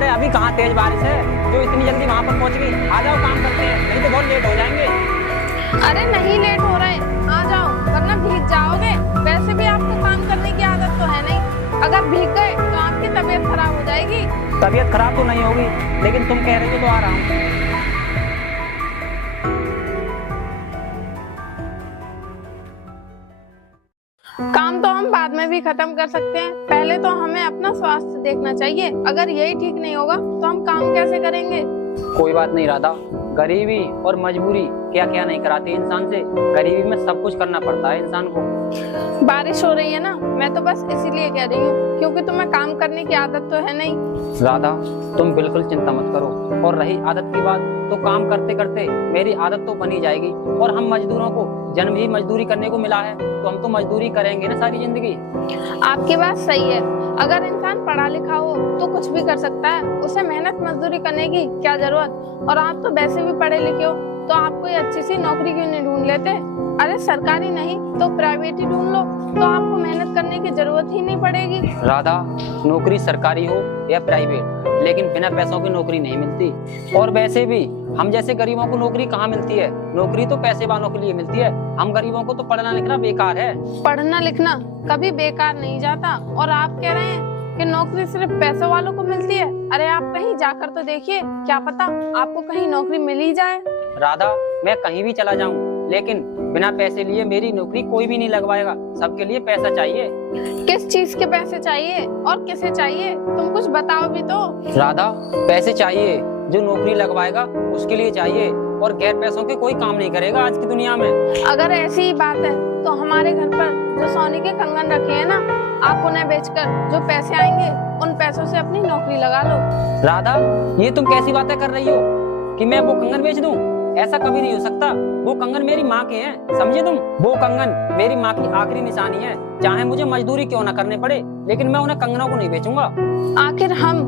अरे अभी कहाँ तेज बारिश है जो इतनी जल्दी वहाँ पर पहुँच गई। आ जाओ काम करते हैं, नहीं तो बहुत लेट हो जाएंगे। अरे नहीं लेट हो रहे, आ जाओ वरना भीग जाओगे। वैसे भी आपको काम करने की आदत तो है नहीं, अगर भीग गए तो आपकी तबीयत खराब हो जाएगी। तबीयत खराब तो नहीं होगी, लेकिन तुम कह रही हो तो आ रहा हूँ। काम तो हम बाद में भी खत्म कर सकते हैं, पहले तो हमें अपना स्वास्थ्य देखना चाहिए। अगर यही ठीक नहीं होगा तो हम काम कैसे करेंगे। कोई बात नहीं राधा, गरीबी और मजबूरी क्या क्या नहीं कराती इंसान से। गरीबी में सब कुछ करना पड़ता है इंसान को। बारिश हो रही है ना, मैं तो बस इसीलिए कह रही हूँ क्योंकि तुम्हें काम करने की आदत तो है नहीं। राधा तुम बिल्कुल चिंता मत करो, और रही आदत की बात तो काम करते करते मेरी आदत तो बनी जाएगी। और हम मजदूरों को जन्म ही मजदूरी करने को मिला है, तो हम तो मजदूरी करेंगे ना सारी जिंदगी। आपकी बात सही है, अगर इंसान पढ़ा लिखा हो तो कुछ भी कर सकता है, उसे मेहनत मजदूरी करने की क्या जरूरत। और आप तो वैसे भी पढ़े लिखे हो, तो आप कोई अच्छी सी नौकरी क्यों नहीं ढूंढ लेते। अरे सरकारी नहीं तो प्राइवेट ही ढूंढ लो, तो आपको मेहनत करने की जरूरत ही नहीं पड़ेगी। राधा नौकरी सरकारी हो या प्राइवेट, लेकिन बिना पैसों की नौकरी नहीं मिलती। और वैसे भी हम जैसे गरीबों को नौकरी कहाँ मिलती है, नौकरी तो पैसे वालों के लिए मिलती है। हम गरीबों को तो पढ़ना लिखना बेकार है। पढ़ना लिखना कभी बेकार नहीं जाता, और आप कह रहे हैं कि नौकरी सिर्फ पैसों वालों को मिलती है। अरे आप कहीं जाकर तो देखिए, क्या पता आपको कहीं नौकरी मिल ही जाए। राधा मैं कहीं भी चला जाऊं, लेकिन बिना पैसे लिए मेरी नौकरी कोई भी नहीं लगवाएगा। सबके लिए पैसा चाहिए। किस चीज के पैसे चाहिए और किसे चाहिए, तुम कुछ बताओ भी तो। राधा पैसे चाहिए, जो नौकरी लगवाएगा उसके लिए चाहिए, और गैर पैसों के कोई काम नहीं करेगा आज की दुनिया में। अगर ऐसी ही बात है तो हमारे घर पर जो सोने के कंगन रखे हैं ना, आप उन्हें बेचकर जो पैसे आएंगे उन पैसों से अपनी नौकरी लगा लो। राधा ये तुम कैसी बातें कर रही हो कि मैं वो कंगन बेच दूं? ऐसा कभी नहीं हो सकता। वो कंगन मेरी माँ के हैं, समझे तुम। वो कंगन मेरी माँ की आखिरी निशानी है, चाहे मुझे मजदूरी क्यों ना करने पड़े, लेकिन मैं उन्हें कंगनों को नहीं बेचूंगा। आखिर हम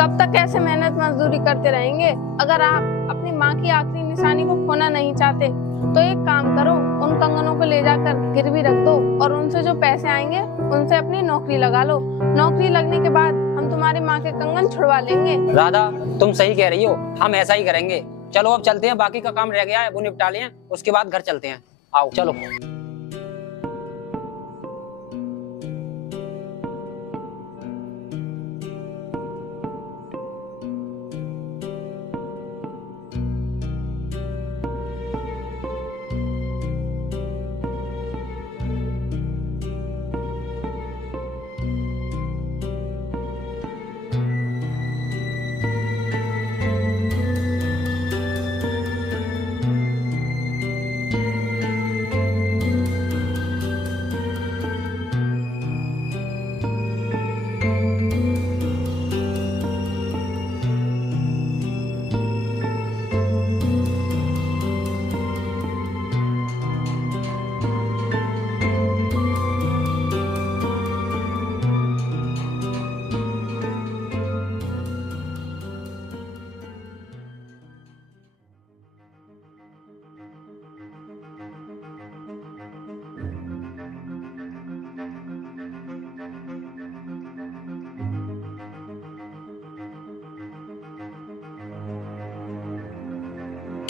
कब तक ऐसे मेहनत मजदूरी करते रहेंगे। अगर आप अपनी माँ की आखिरी निशानी को खोना नहीं चाहते तो एक काम करो, उन कंगनों को ले जाकर गिरवी रख दो, और उनसे जो पैसे आएंगे उनसे अपनी नौकरी लगा लो। नौकरी लगने के बाद हम तुम्हारी माँ के कंगन छुड़वा लेंगे। राधा तुम सही कह रही हो, हम ऐसा ही करेंगे। चलो अब चलते हैं, बाकी का काम रह गया है वो निपटा लें, उसके बाद घर चलते हैं। आओ चलो।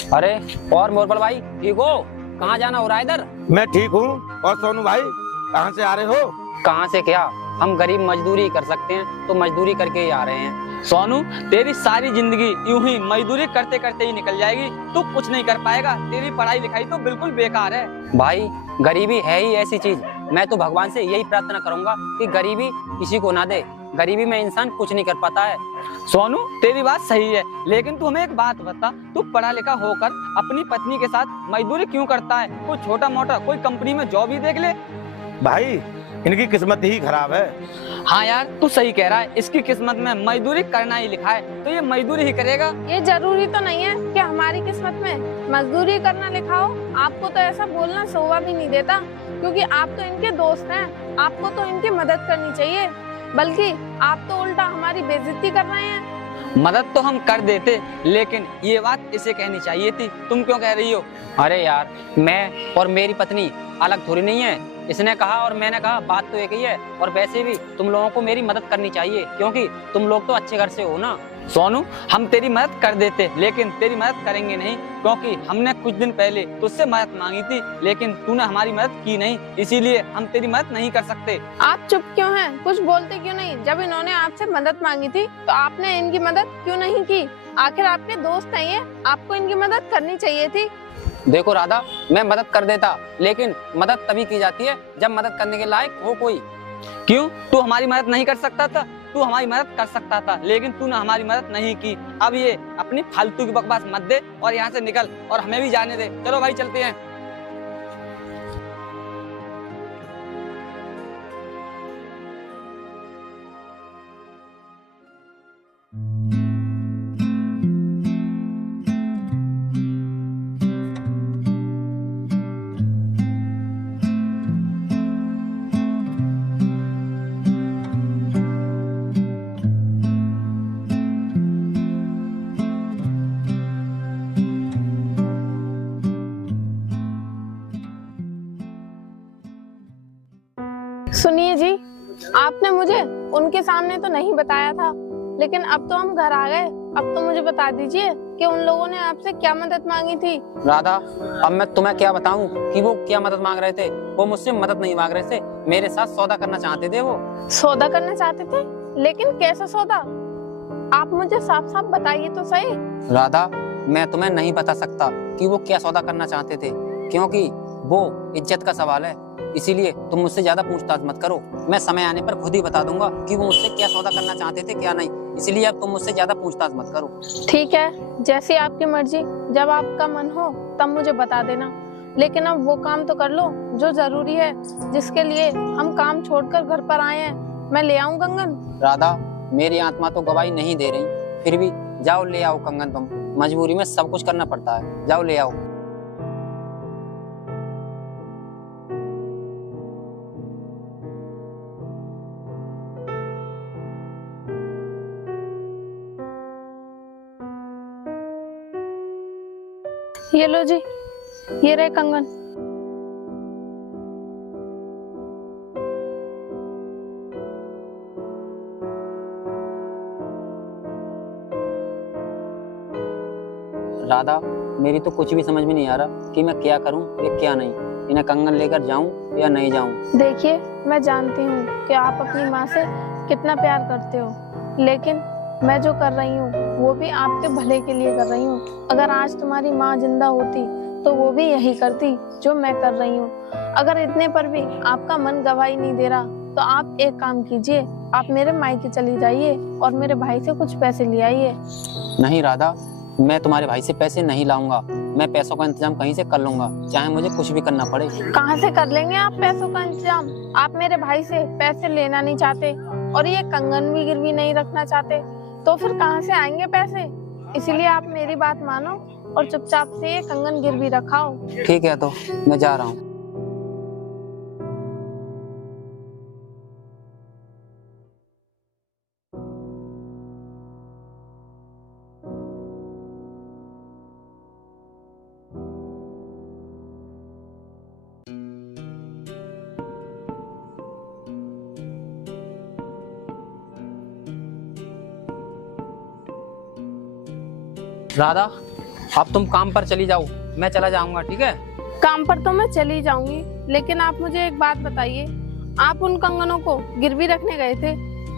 अरे और मोरबल भाई ठीक हो? कहाँ जाना हो रहा है इधर? मैं ठीक हूँ। और सोनू भाई कहाँ से आ रहे हो? कहाँ से क्या, हम गरीब मजदूरी कर सकते हैं तो मजदूरी करके ही आ रहे हैं। सोनू तेरी सारी जिंदगी यूं ही मजदूरी करते करते ही निकल जाएगी, तू कुछ नहीं कर पाएगा। तेरी पढ़ाई लिखाई तो बिल्कुल बेकार है। भाई गरीबी है ही ऐसी चीज, मैं तो भगवान से यही प्रार्थना करूंगा कि गरीबी किसी को ना दे। गरीबी में इंसान कुछ नहीं कर पाता है। सोनू तेरी बात सही है, लेकिन तू हमें एक बात बता, तू पढ़ा लिखा होकर अपनी पत्नी के साथ मजदूरी क्यों करता है? कोई छोटा मोटा कोई कंपनी में जॉब ही देख ले। भाई इनकी किस्मत ही खराब है। हाँ यार तू सही कह रहा है, इसकी किस्मत में मजदूरी करना ही लिखा है, तो ये मजदूरी ही करेगा। ये जरूरी तो नहीं है कि हमारी किस्मत में मजदूरी करना लिखा हो। आपको तो ऐसा बोलना शोभा भी नहीं देता, क्योंकि आप तो इनके दोस्त हैं। आपको तो इनकी मदद करनी चाहिए, बल्कि आप तो उल्टा हमारी बेइज्जती कर रहे हैं। मदद तो हम कर देते, लेकिन ये बात इसे कहनी चाहिए थी। तुम क्यों कह रही हो? अरे यार मैं और मेरी पत्नी अलग थोड़ी नहीं है। इसने कहा और मैंने कहा, बात तो एक ही है। और वैसे भी तुम लोगों को मेरी मदद करनी चाहिए, क्योंकि तुम लोग तो अच्छे घर से हो ना। सोनू, हम तेरी मदद कर देते लेकिन तेरी मदद करेंगे नहीं, क्योंकि हमने कुछ दिन पहले तुझसे मदद मांगी थी लेकिन तूने हमारी मदद की नहीं, इसीलिए हम तेरी मदद नहीं कर सकते। आप चुप क्यों हैं? कुछ बोलते क्यों नहीं? जब इन्होंने आपसे मदद मांगी थी तो आपने इनकी मदद क्यों नहीं की? आखिर आपके दोस्त हैं ये, आपको इनकी मदद करनी चाहिए थी। देखो राधा, मैं मदद कर देता, लेकिन मदद तभी की जाती है जब मदद करने के लायक हो कोई। क्यों? तू हमारी मदद नहीं कर सकता था? तू हमारी मदद कर सकता था लेकिन तूने हमारी मदद नहीं की। अब ये अपनी फालतू की बकवास मत दे और यहाँ से निकल और हमें भी जाने दे। चलो भाई चलते हैं। सुनिए जी, आपने मुझे उनके सामने तो नहीं बताया था, लेकिन अब तो हम घर आ गए। अब तो मुझे बता दीजिए कि उन लोगों ने आपसे क्या मदद मांगी थी। राधा, अब मैं तुम्हें क्या बताऊं कि वो क्या मदद मांग रहे थे। वो मुझसे मदद नहीं मांग रहे थे, मेरे साथ सौदा करना चाहते थे। वो सौदा करना चाहते थे, लेकिन कैसा सौदा? आप मुझे साफ साफ बताइए तो सही। राधा, मैं तुम्हें नहीं बता सकता कि वो क्या सौदा करना चाहते थे, क्योंकि वो इज्जत का सवाल है। इसीलिए तुम मुझसे ज्यादा पूछताछ मत करो। मैं समय आने पर खुद ही बता दूंगा कि वो मुझसे क्या सौदा करना चाहते थे क्या नहीं। इसलिए अब तुम मुझसे ज्यादा पूछताछ मत करो। ठीक है, जैसी आपकी मर्जी। जब आपका मन हो तब मुझे बता देना, लेकिन अब वो काम तो कर लो जो जरूरी है, जिसके लिए हम काम छोड़कर घर पर आए हैं। मैं ले आऊं कंगन? राधा, मेरी आत्मा तो गवाही नहीं दे रही, फिर भी जाओ ले आओ कंगन। तुम मजबूरी में सब कुछ करना पड़ता है, जाओ ले आओ। ये लो जी, ये रहे कंगन। राधा, मेरी तो कुछ भी समझ में नहीं आ रहा कि मैं क्या करूं या क्या नहीं। इन्हें कंगन लेकर जाऊं या नहीं जाऊं। देखिए, मैं जानती हूँ कि आप अपनी माँ से कितना प्यार करते हो, लेकिन मैं जो कर रही हूँ वो भी आपके भले के लिए कर रही हूँ। अगर आज तुम्हारी माँ जिंदा होती तो वो भी यही करती जो मैं कर रही हूँ। अगर इतने पर भी आपका मन गवाही नहीं दे रहा तो आप एक काम कीजिए, आप मेरे मायके चली जाइए और मेरे भाई से कुछ पैसे ले आइए। नहीं राधा, मैं तुम्हारे भाई से पैसे नहीं लाऊंगा। मैं पैसों का इंतजाम कहीं से कर लूंगा, चाहे मुझे कुछ भी करना पड़े। कहाँ से कर लेंगे आप पैसों का इंतजाम? आप मेरे भाई से पैसे लेना नहीं चाहते और ये कंगन भी गिरवी नहीं रखना चाहते, तो फिर कहाँ से आएंगे पैसे? इसीलिए आप मेरी बात मानो और चुपचाप से ये कंगन गिरवी रखाओ। ठीक है, तो मैं जा रहा हूँ। राधा, अब तुम काम पर चली जाओ, मैं चला जाऊंगा, ठीक है? काम पर तो मैं चली जाऊंगी, लेकिन आप मुझे एक बात बताइए, आप उन कंगनों को गिरवी रखने गए थे,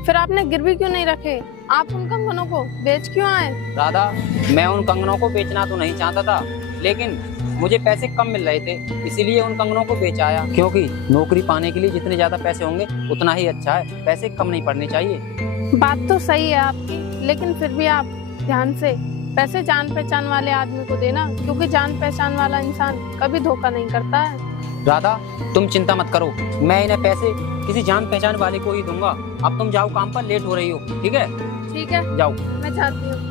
फिर आपने गिरवी क्यों नहीं रखे? आप उन कंगनों को बेच क्यों आए? राधा, मैं उन कंगनों को बेचना तो नहीं चाहता था, लेकिन मुझे पैसे कम मिल रहे थे, इसीलिए उन कंगनों को बेच आया। क्योंकि नौकरी पाने के लिए जितने ज्यादा पैसे होंगे उतना ही अच्छा है, पैसे कम नहीं पड़ने चाहिए। बात तो सही है आपकी, लेकिन फिर भी आप ध्यान से पैसे जान पहचान वाले आदमी को देना, क्योंकि जान पहचान वाला इंसान कभी धोखा नहीं करता है। राधा, तुम चिंता मत करो, मैं इन्हें पैसे किसी जान पहचान वाले को ही दूंगा। अब तुम जाओ काम पर, लेट हो रही हो, ठीक है? ठीक है, जाओ। मैं जाती हूँ।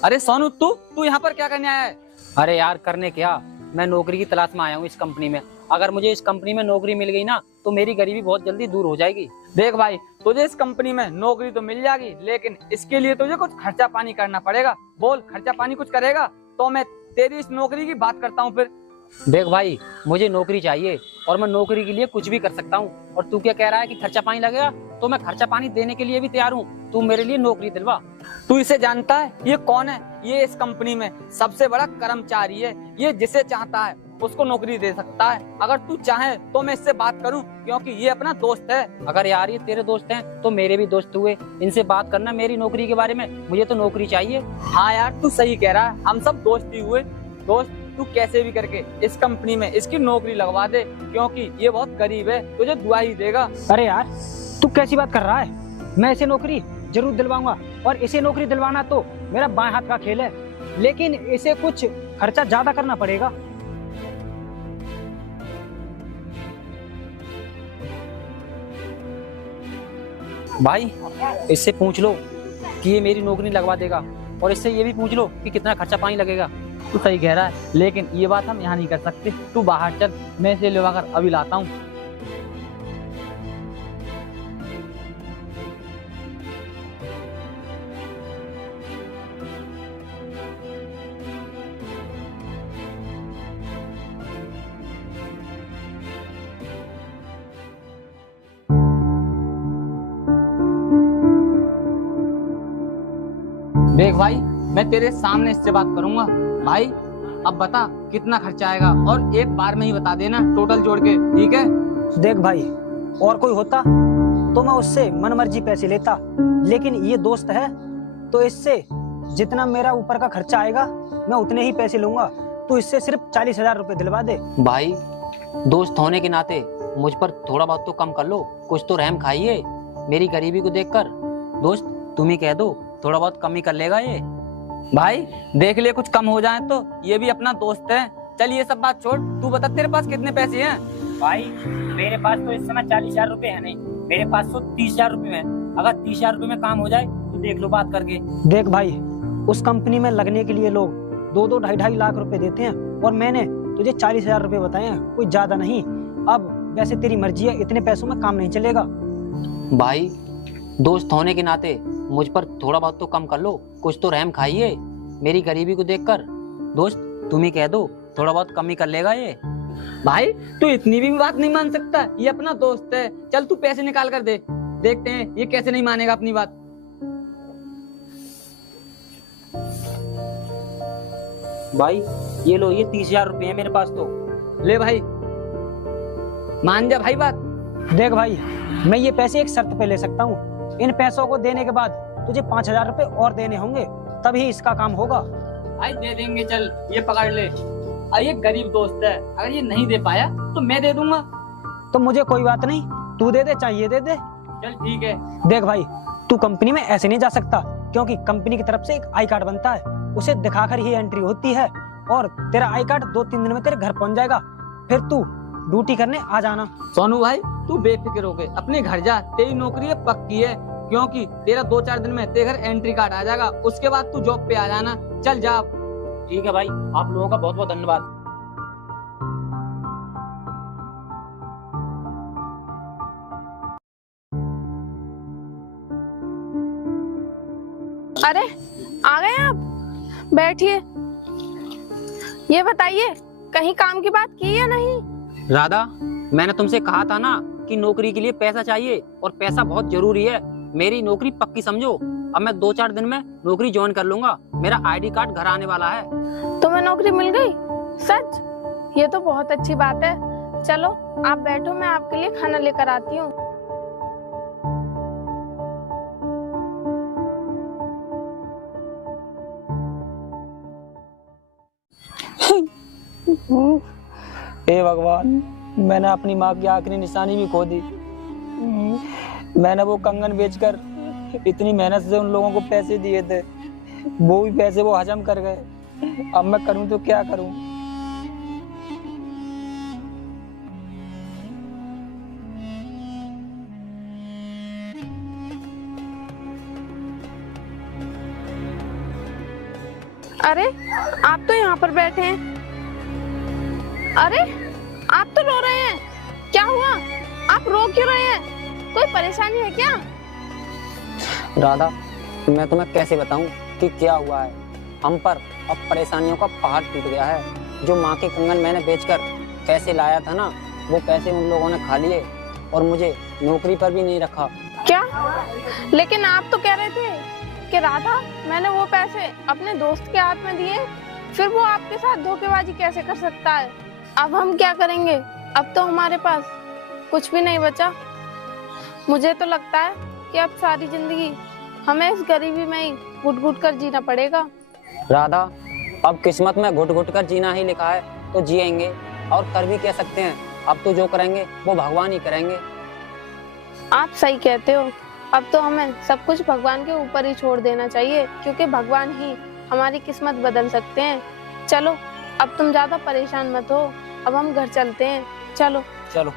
अरे सोनू, तू तू यहाँ पर क्या करने आया है? अरे यार करने क्या, मैं नौकरी की तलाश में आया हूँ इस कंपनी में। अगर मुझे इस कंपनी में नौकरी मिल गई ना तो मेरी गरीबी बहुत जल्दी दूर हो जाएगी। देख भाई, तुझे इस कंपनी में नौकरी तो मिल जाएगी, लेकिन इसके लिए तुझे कुछ खर्चा पानी करना पड़ेगा। बोल, खर्चा पानी कुछ करेगा तो मैं तेरी इस नौकरी की बात करता हूँ फिर। देख भाई, मुझे नौकरी चाहिए और मैं नौकरी के लिए कुछ भी कर सकता हूँ। और तू क्या कह रहा है कि खर्चा पानी लगेगा, तो मैं खर्चा पानी देने के लिए भी तैयार हूँ। तू मेरे लिए नौकरी दिलवा। तू इसे जानता है? ये कौन है? ये इस कंपनी में सबसे बड़ा कर्मचारी है। ये जिसे चाहता है उसको नौकरी दे सकता है। अगर तू चाहे तो मैं इससे बात करूं, क्योंकि ये अपना दोस्त है। अगर यार ये तेरे दोस्त हैं तो मेरे भी दोस्त हुए, इनसे बात करना मेरी नौकरी के बारे में। मुझे तो नौकरी चाहिए। हाँ यार, तू सही कह रहा है, हम सब दोस्त ही हुए। दोस्त, तू कैसे भी करके इस कंपनी में इसकी नौकरी लगवा दे, क्योंकि ये बहुत गरीब है, तुझे दुआ ही देगा। अरे यार तू कैसी बात कर रहा है? मैं इसे नौकरी जरूर दिलवाऊंगा, और इसे नौकरी दिलवाना तो मेरा बाएं हाथ का खेल है, लेकिन इसे कुछ खर्चा ज्यादा करना पड़ेगा। भाई इससे पूछ लो कि ये मेरी नौकरी लगवा देगा, और इससे ये भी पूछ लो कि कितना खर्चा पानी लगेगा। तू सही कह रहा है, लेकिन ये बात हम यहाँ नहीं कर सकते। तू बाहर चल, मैं इसे लेवा कर अभी लाता हूँ। देख भाई, मैं तेरे सामने इससे बात करूंगा। भाई अब बता कितना खर्चा आएगा, और एक बार में ही बता देना टोटल जोड़ के, ठीक है? देख भाई, और कोई होता तो मैं उससे मनमर्जी पैसे लेता, लेकिन ये दोस्त है तो इससे जितना मेरा ऊपर का खर्चा आएगा मैं उतने ही पैसे लूंगा। तो इससे सिर्फ 40,000 रुपए दिलवा दे। भाई दोस्त होने के नाते मुझ पर थोड़ा बहुत तो कम कर लो, कुछ तो रहम खाइए मेरी गरीबी को देखकर। दोस्त तुम ही कह दो, थोड़ा बहुत कम ही कर लेगा ये। भाई देख ले, कुछ कम हो जाए तो, ये भी अपना दोस्त है। चल ये सब बात छोड़, तू बता तेरे पास कितने पैसे हैं? भाई मेरे पास तो इस समय 40,000 रुपए है नहीं, मेरे पास तो 30,000 रुपए है। अगर 30,000 रुपए में काम हो जाए तो देख लो बात करके। देख भाई, उस कंपनी में लगने के लिए लोग 2-2, 2.5 लाख रुपए देते हैं, और मैंने तुझे 40,000 रुपए बताए हैं, कोई ज्यादा नहीं। अब वैसे तेरी मर्जी है, इतने पैसों में काम नहीं चलेगा। भाई दोस्त होने के नाते मुझ पर थोड़ा बहुत तो कम कर लो, कुछ तो रहम खाइए मेरी गरीबी को देखकर। दोस्त तुम ही कह दो, थोड़ा बहुत कम ही कर लेगा ये। भाई तू इतनी भी बात नहीं मान सकता, ये अपना दोस्त है। चल तू पैसे निकाल कर दे, देखते हैं ये कैसे नहीं मानेगा अपनी बात। भाई ये लो, ये 30,000 रुपए है मेरे पास तो। ले भाई, मान जा भाई बात। देख भाई, मैं ये पैसे एक शर्त पे ले सकता हूँ। इन पैसों को देने के बाद तुझे 5,000 रुपए और देने होंगे, तभी इसका काम होगा। भाई दे देंगे, चल ये पकड़ ले। ये गरीब दोस्त है, अगर ये नहीं दे पाया तो मैं दे दूंगा। तो मुझे कोई बात नहीं, तू दे दे चाहिए दे दे। चल ठीक है। देख भाई, तू कंपनी में ऐसे नहीं जा सकता, क्योंकि कंपनी की तरफ से एक आई कार्ड बनता है, उसे दिखाकर ही एंट्री होती है, और तेरा आई कार्ड 2-3 दिन में तेरे घर पहुंच जाएगा। फिर तू ड्यूटी करने आ जाना। सोनू भाई तू बेफिक्र हो गए, अपने घर जा, तेरी नौकरी है पक्की है, क्योंकि तेरा 2-4 दिन में तेरे घर एंट्री कार्ड आ जाएगा, उसके बाद तू जॉब पे आ जाना। चल जा। ठीक है भाई, आप लोगों का बहुत बहुत धन्यवाद। अरे आ गए आप, बैठिए। ये बताइए कहीं काम की बात की या नहीं? राधा, मैंने तुमसे कहा था ना कि नौकरी के लिए पैसा चाहिए, और पैसा बहुत जरूरी है। मेरी नौकरी पक्की समझो। अब मैं 2-4 दिन में नौकरी ज्वाइन कर लूंगा, मेरा आईडी कार्ड घर आने वाला है। तुम्हें नौकरी मिल गई? सच? ये तो बहुत अच्छी बात है। चलो आप बैठो, मैं आपके लिए खाना लेकर आती हूँ। हे भगवान, मैंने अपनी माँ की आखिरी निशानी भी खो दी। मैंने वो कंगन बेचकर इतनी मेहनत से उन लोगों को पैसे दिए थे, वो भी पैसे वो हजम कर गए। अब मैं करूं तो क्या करूं? अरे आप तो यहाँ पर बैठे हैं। अरे आप तो रो रहे हैं, क्या हुआ? आप रो क्यों रहे हैं? कोई परेशानी है क्या? राधा, मैं तुम्हें कैसे बताऊं कि क्या हुआ है। हम पर अब परेशानियों का पहाड़ टूट गया है। जो माँ के कंगन मैंने बेचकर पैसे लाया था ना, वो पैसे उन लोगों ने खा लिए और मुझे नौकरी पर भी नहीं रखा। क्या? लेकिन आप तो कह रहे थे कि राधा, मैंने वो पैसे अपने दोस्त के हाथ में दिए, फिर वो आपके साथ धोखेबाजी कैसे कर सकता है? अब हम क्या करेंगे? अब तो हमारे पास कुछ भी नहीं बचा। मुझे तो लगता है कि अब सारी जिंदगी हमें इस गरीबी में ही घुट घुट कर जीना पड़ेगा। राधा, अब किस्मत में घुट घुट कर जीना ही लिखा है तो जिएंगे, और कर भी कह सकते हैं। अब तो जो करेंगे वो भगवान ही करेंगे। आप सही कहते हो। अब तो हमें सब कुछ भगवान के ऊपर ही छोड़ देना चाहिए, क्योंकि भगवान ही हमारी किस्मत बदल सकते हैं। चलो, अब तुम ज्यादा परेशान मत हो, अब हम घर चलते हैं। चलो चलो।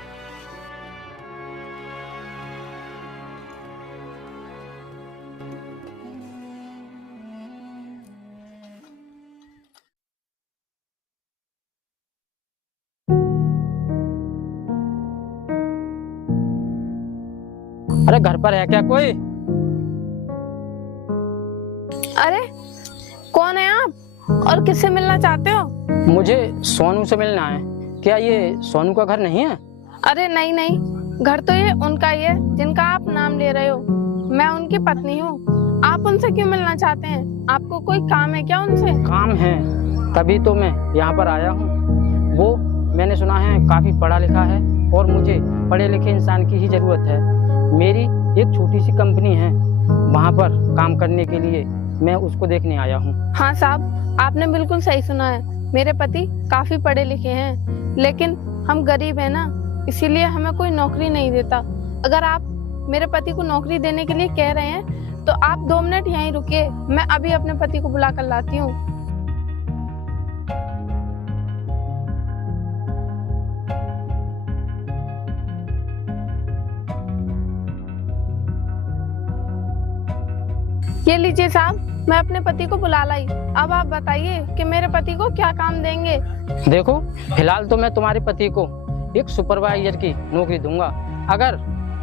अरे घर पर है क्या कोई? अरे कौन है आप और किससे मिलना चाहते हो? मुझे सोनू से मिलना है। क्या ये सोनू का घर नहीं है? अरे नहीं नहीं, घर तो ये उनका ही है जिनका आप नाम ले रहे हो। मैं उनकी पत्नी हूँ। आप उनसे क्यों मिलना चाहते हैं? आपको कोई काम है क्या उनसे? काम है, तभी तो मैं यहाँ पर आया हूँ। वो मैंने सुना है काफी पढ़ा लिखा है और मुझे पढ़े लिखे इंसान की ही जरूरत है। मेरी एक छोटी सी कंपनी है, वहाँ पर काम करने के लिए मैं उसको देखने आया हूँ। हाँ साहब, आपने बिल्कुल सही सुना है। मेरे पति काफी पढ़े लिखे हैं, लेकिन हम गरीब हैं ना, इसीलिए हमें कोई नौकरी नहीं देता। अगर आप मेरे पति को नौकरी देने के लिए कह रहे हैं तो आप 2 मिनट यहीं रुकिए, मैं अभी अपने पति को बुला कर लाती हूँ। ये लीजिए साहब, मैं अपने पति को बुला लाई। अब आप बताइए कि मेरे पति को क्या काम देंगे? देखो, फिलहाल तो मैं तुम्हारे पति को एक सुपरवाइजर की नौकरी दूंगा। अगर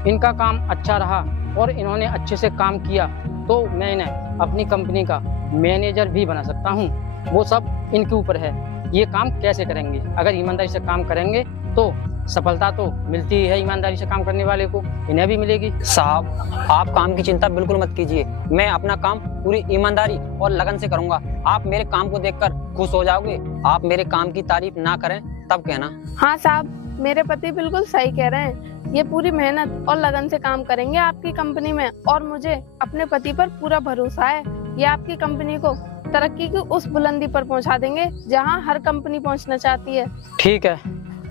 इनका काम अच्छा रहा और इन्होंने अच्छे से काम किया तो मैं इन्हें अपनी कंपनी का मैनेजर भी बना सकता हूँ। वो सब इनके ऊपर है, ये काम कैसे करेंगे। अगर ईमानदारी से काम करेंगे तो सफलता तो मिलती ही है, ईमानदारी से काम करने वाले को इन्हें भी मिलेगी। साहब, आप काम की चिंता बिल्कुल मत कीजिए। मैं अपना काम पूरी ईमानदारी और लगन से करूंगा। आप मेरे काम को देखकर खुश हो जाओगे। आप मेरे काम की तारीफ ना करें तब कहना। हाँ साहब, मेरे पति बिल्कुल सही कह रहे हैं। ये पूरी मेहनत और लगन से काम करेंगे आपकी कंपनी में, और मुझे अपने पति पर पूरा भरोसा है। ये आपकी कंपनी को तरक्की की उस बुलंदी पर पहुंचा देंगे जहां हर कंपनी पहुंचना चाहती है। ठीक है,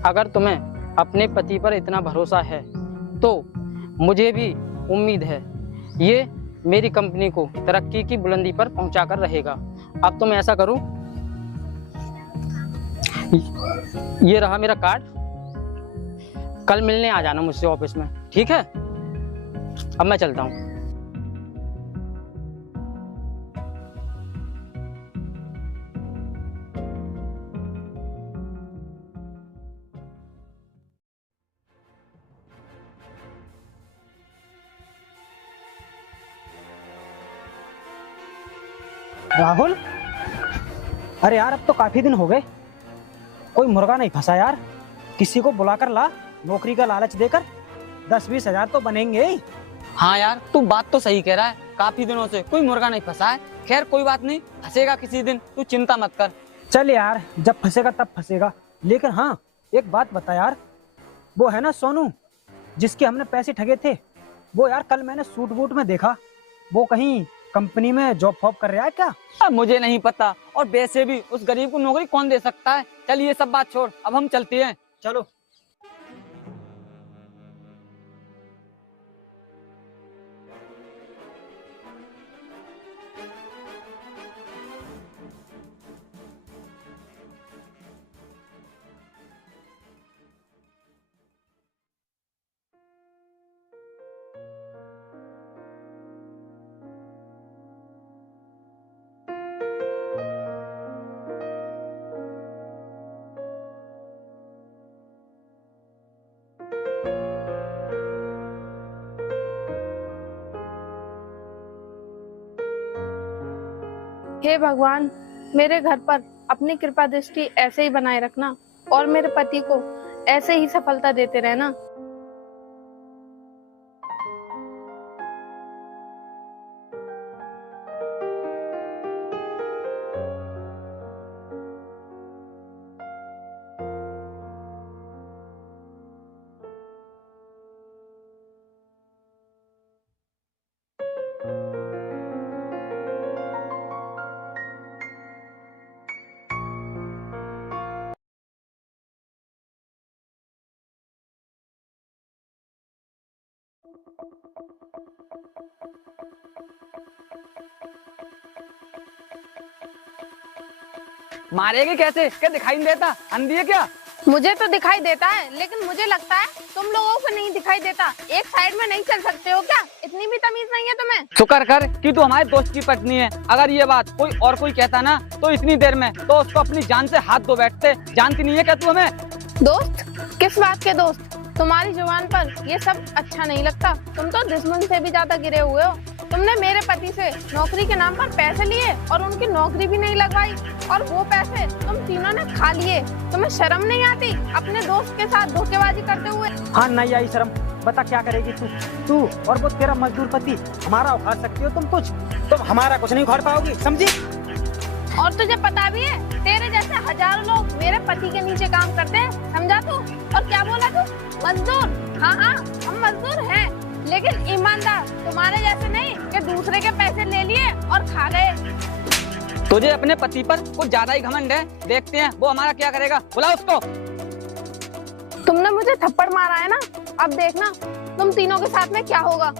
अगर तुम्हें अपने पति पर इतना भरोसा है तो मुझे भी उम्मीद है ये मेरी कंपनी को तरक्की की बुलंदी पर पहुंचा कर रहेगा। अब तुम ऐसा करो, ये रहा मेरा कार्ड, कल मिलने आ जाना मुझसे ऑफिस में, ठीक है? अब मैं चलता हूँ। राहुल, अरे यार अब तो काफी दिन हो गए, कोई मुर्गा नहीं फंसा यार। किसी को बुलाकर ला, नौकरी का लालच देकर 10-20 हजार तो बनेंगे ही। हाँ यार, तू बात तो सही कह रहा है। काफी दिनों से कोई मुर्गा नहीं फंसा है। खैर कोई बात नहीं, फंसेगा किसी दिन, तू चिंता मत कर। चल यार, जब फंसेगा तब फंसेगा। लेकिन हाँ, एक बात बता यार, वो है ना सोनू जिसके हमने पैसे ठगे थे, वो यार कल मैंने सूट बूट में देखा, वो कहीं कंपनी में जॉब फॉब कर रहा है क्या? अब मुझे नहीं पता, और वैसे भी उस गरीब को नौकरी कौन दे सकता है। चल ये सब बात छोड़, अब हम चलते हैं। चलो। हे भगवान, मेरे घर पर अपनी कृपा दृष्टि ऐसे ही बनाए रखना और मेरे पति को ऐसे ही सफलता देते रहना। मारेगी कैसे? क्या दिखाई नहीं देता? अंधी है क्या? मुझे तो दिखाई देता है, लेकिन मुझे लगता है तुम लोगों को नहीं दिखाई देता। एक साइड में नहीं चल सकते हो क्या? इतनी भी तमीज नहीं है तुम्हें? शुक्र कर कि तू हमारे दोस्त की पत्नी है। अगर ये बात कोई कहता ना तो इतनी देर में तो उसको अपनी जान से हाथ धो बैठते। जानती नहीं है क्या तू हमें? दोस्त? किस बात के दोस्त? तुम्हारी जुबान पर ये सब अच्छा नहीं लगता। तुम तो दुश्मन से भी ज्यादा गिरे हुए हो। तुमने मेरे पति से नौकरी के नाम पर पैसे लिए और उनकी नौकरी भी नहीं लगवाई, और वो पैसे तुम तीनों ने खा लिए। तुम्हें शर्म नहीं आती अपने दोस्त के साथ धोखेबाजी करते हुए? हाँ, नहीं आई शर्म। बता क्या करेगी तू और वो तेरा मजदूर पति। हमारा उखाड़ सकती हो तुम कुछ, तुम हमारा कुछ नहीं उखाड़ पाओगी, समझी? और तुझे पता भी है तेरे जैसे हजारों लोग मेरे पति के नीचे काम करते हैं, समझा तू? और क्या बोला तू? मजदूर? हाँ, हम मजदूर हैं, लेकिन ईमानदार। तुम्हारे जैसे नहीं कि दूसरे के पैसे ले लिए और खा गए। तुझे अपने पति पर कुछ ज्यादा ही घमंड है। देखते हैं वो हमारा क्या करेगा। बुला उसको। तुमने मुझे थप्पड़ मारा है ना, अब देखना तुम तीनों के साथ में क्या होगा।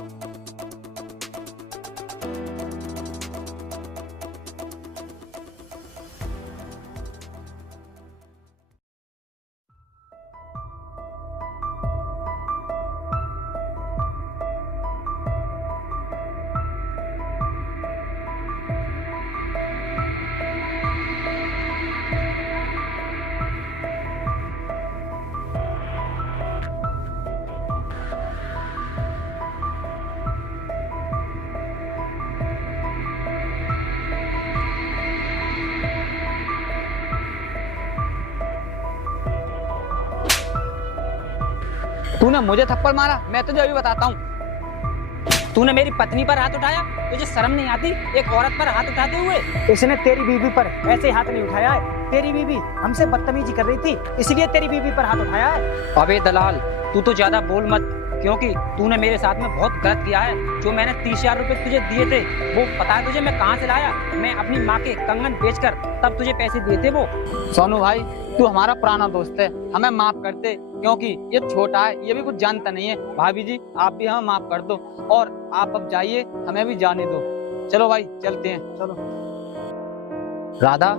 तूने मुझे थप्पड़ मारा? मैं तुझे अभी बताता हूँ। तूने मेरी पत्नी पर हाथ उठाया? तुझे शर्म नहीं आती एक औरत पर हाथ उठाते हुए? इसने तेरी बीवी पर ऐसे हाथ नहीं उठाया है। तेरी बीवी हमसे बदतमीजी कर रही थी, इसलिए तेरी बीवी पर हाथ उठाया है। अबे दलाल, तू तो ज्यादा बोल मत, क्योंकि तूने मेरे साथ में बहुत गलत किया है। जो मैंने 30,000 रुपए तुझे दिए थे, वो पता है तुझे मैं कहाँ से लाया? मैं अपनी माँ के कंगन बेचकर तब तुझे पैसे दिए थे वो। सोनू भाई, तू हमारा पुराना दोस्त है, हमें माफ करते, क्योंकि ये छोटा है, ये भी कुछ जानता नहीं है। भाभी जी, आप भी हमें माफ कर दो और आप अब जाइए, हमें भी जाने दो। चलो भाई, चलते हैं। चलो। राधा,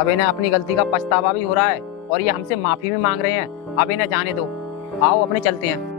अब इन्हें अपनी गलती का पछतावा भी हो रहा है और ये हमसे माफी भी मांग रहे हैं। अब इन्हें जाने दो। आओ अपने चलते हैं।